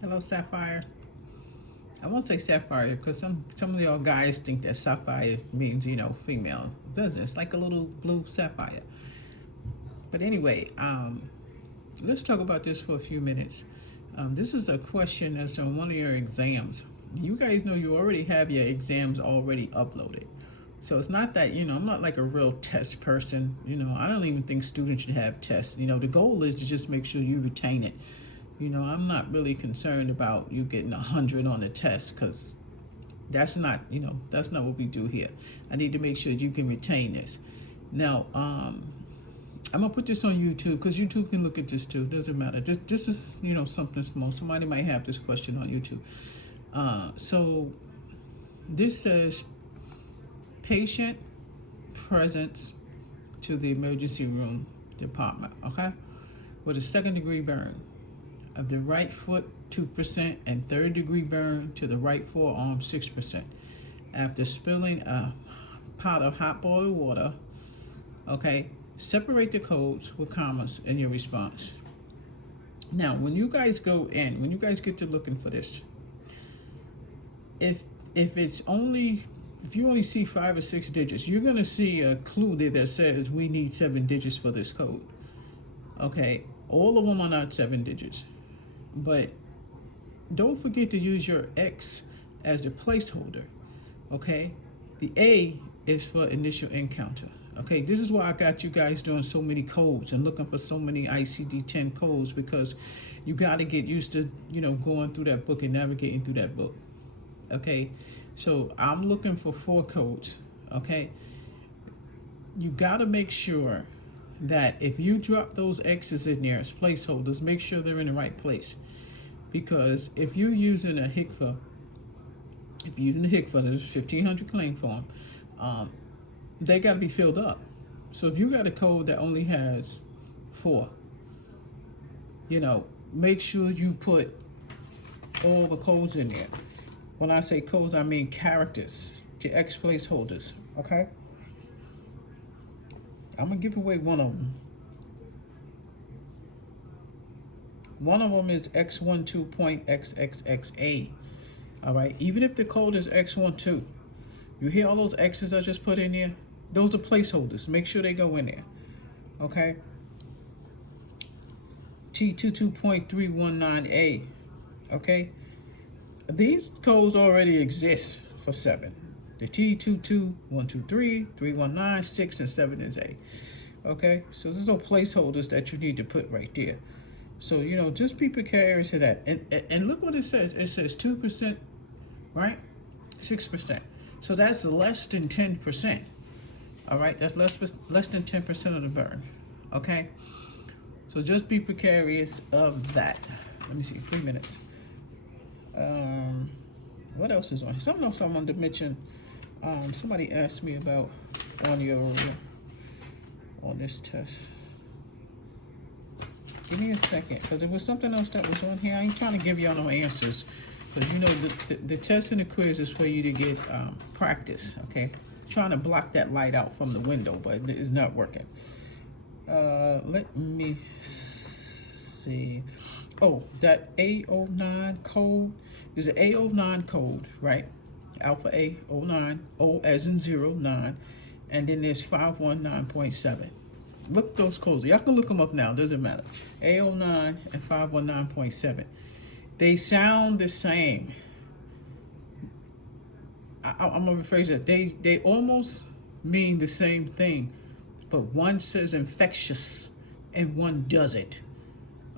Hello, Sapphire. I won't say Sapphire because some of y'all guys think that Sapphire means, female. It doesn't. It's like a little blue sapphire. But anyway, let's talk about this for a few minutes. This is a question that's on one of your exams. You guys know you already have your exams already uploaded. So it's not that, I'm not like a real test person. I don't even think students should have tests. The goal is to just make sure you retain it. I'm not really concerned about you getting 100 on the test because that's not what we do here. I need to make sure you can retain this. Now, I'm gonna put this on YouTube because YouTube can look at this too. Doesn't matter. This is something small. Somebody might have this question on YouTube. So this says patient presence to the emergency room department. Okay, with a second-degree burn of the right foot 2% and third-degree burn to the right forearm 6%. After spilling a pot of hot boiled water, okay, separate the codes with commas in your response. Now, when you guys get to looking for this, if you only see 5 or 6 digits, you're gonna see a clue there that says we need 7 digits for this code. Okay, all of them are not 7 digits. But don't forget to use your X as the placeholder, okay? The A is for initial encounter, okay? This is why I got you guys doing so many codes and looking for so many ICD-10 codes, because you got to get used to, going through that book and navigating through that book, okay? So I'm looking for 4 codes, okay? You got to make sure that if you drop those X's in there as placeholders, make sure they're in the right place. Because if you're using a HICFA, there's 1,500 claim form, they got to be filled up. So if you got a code that only has 4, make sure you put all the codes in there. When I say codes, I mean characters, your X placeholders, okay? I'm gonna give away one of them. One of them is X12.XXXA. All right, even if the code is X12, you hear all those X's I just put in there? Those are placeholders. Make sure they go in there. Okay. T22.319A. Okay. These codes already exist for 7. The T22, 123, 319, 6, and 7 is A. Okay, so there's no placeholders that you need to put right there. So, just be prepared to that. And look what it says. It says 2%, right? 6%. So that's less than 10%. All right, that's less than 10% of the burn. Okay, so just be precarious of that. Let me see, 3 minutes. What else is on here? Something else I wanted to mention. Somebody asked me about on this test. Give me a second, because there was something else that was on here. I ain't trying to give y'all no answers, because the test and the quiz is for you to get practice. Okay, trying to block that light out from the window, but it is not working. Let me see. Oh, that A09 code is an A09 code, right? Alpha A09, O as in 09, and then there's 519.7. Look those codes. Y'all can look them up now. Doesn't matter. A09 and 519.7. They sound the same. I'm gonna rephrase that. They almost mean the same thing, but one says infectious and one doesn't.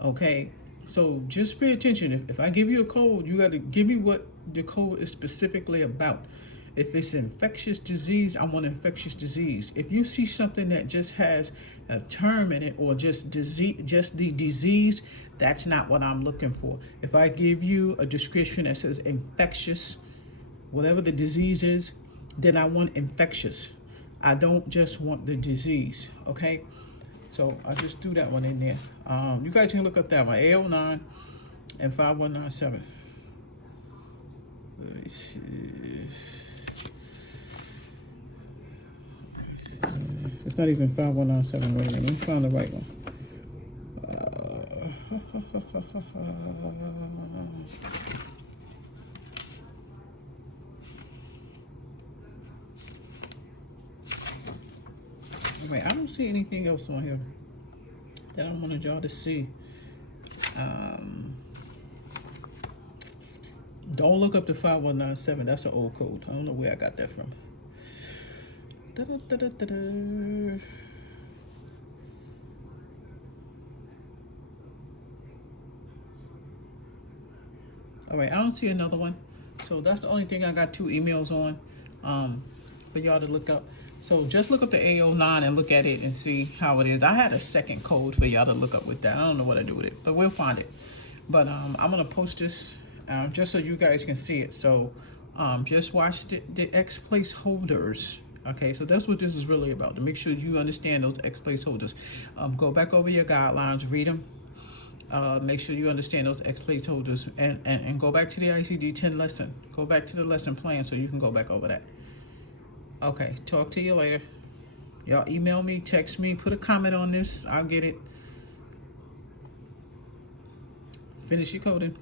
Okay. So just pay attention. If I give you a code, you got to give me what the code is specifically about. If it's infectious disease, I want infectious disease. If you see something that just has a term in it or just the disease, that's not what I'm looking for. If I give you a description that says infectious, whatever the disease is, then I want infectious. I don't just want the disease, okay? So I just threw that one in there. You guys can look up that one, A09 and 5197. Let me see. It's not even 5197. Wait a minute. Let me find the right one. Wait, I don't see anything else on here that I wanted y'all to see. Don't look up the 5197. That's an old code. I don't know where I got that from. Da-da-da-da-da-da. All right, I don't see another one. So that's the only thing I got 2 emails on for y'all to look up. So just look up the A09 and look at it and see how it is. I had a second code for y'all to look up with that. I don't know what to do with it, but we'll find it. But I'm gonna post this just so you guys can see it. So just watch the X placeholders. Okay, so that's what this is really about, to make sure you understand those X placeholders. Go back over your guidelines, read them. Make sure you understand those X placeholders, and go back to the ICD-10 lesson. Go back to the lesson plan so you can go back over that. Okay, talk to you later. Y'all email me, text me, put a comment on this. I'll get it. Finish your coding.